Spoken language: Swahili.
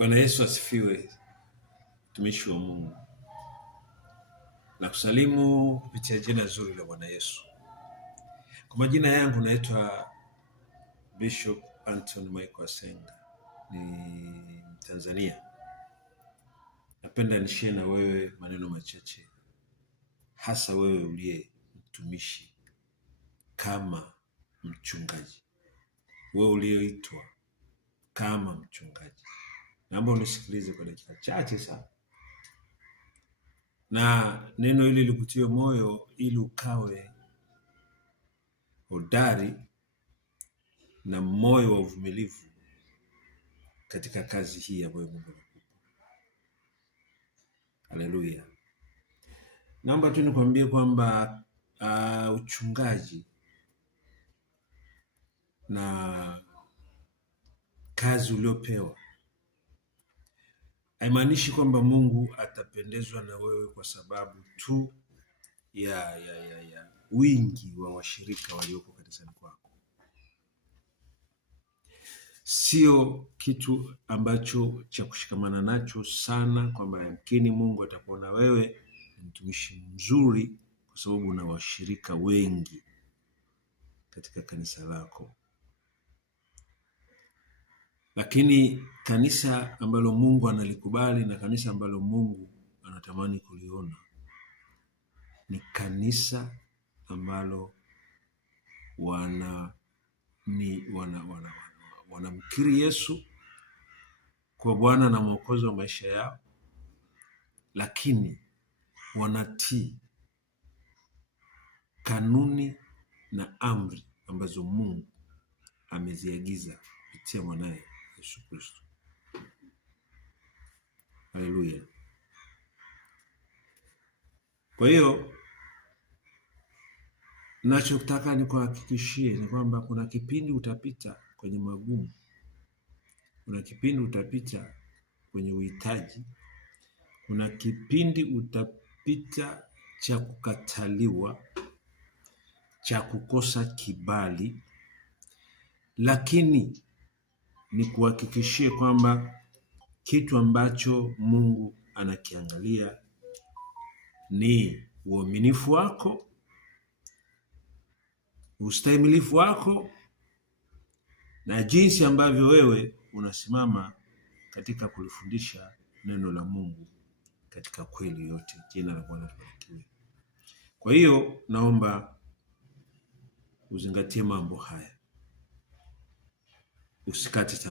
Bwana Yesu asifiwe. Mtumishi wa Mungu, na kusalimu kupitia jina zuri la Bwana Yesu. Kwa majina yangu naitwa Bishop Anton Michael Asenga, ni Tanzania. Napenda nishie na wewe maneno machache, hasa wewe uliye mtumishi kama mchungaji, wewe uliyeitwa kama mchungaji. Naomba unisikilize kwa dakika chache sana, na neno hili likutie moyo ili ukawe hodari na moyo wa uvumilivu katika kazi hii ambayo Mungu anakupa. Haleluya. Naomba tu nikwambie kwamba uchungaji na kazi uliopewa haimaanishi kwamba Mungu atapendezwa na wewe kwa sababu tu ya wingi wa washirika walioko kanisani kwako. Sio kitu ambacho cha kushikamana nacho sana, kwamba yamkini Mungu atakuona wewe ni mtumishi mzuri kwa sababu una washirika wengi katika kanisa lako. Lakini kanisa ambalo Mungu analikubali na kanisa ambalo Mungu anatamani kuliona ni kanisa ambalo wanamkiri Yesu kwa Bwana na Mwokozi wa maisha yao, lakini wanatii kanuni na amri ambazo Mungu ameziagiza kupitia mwanaye Yesu Kristo. Haleluya. Kwa hiyo nachotaka nikuhakikishie ni kwamba kuna kipindi utapita kwenye magumu, kuna kipindi utapita kwenye uhitaji, kuna kipindi utapita cha kukataliwa, cha kukosa kibali, lakini nikuhakikishie kwamba kitu ambacho Mungu anakiangalia ni uaminifu wako, ustahimilifu wako, na jinsi ambavyo wewe unasimama katika kulifundisha neno la Mungu katika kweli yote. Jina la Bwana libarikiwe. Kwa hiyo naomba uzingatie mambo haya, usikate tamaa.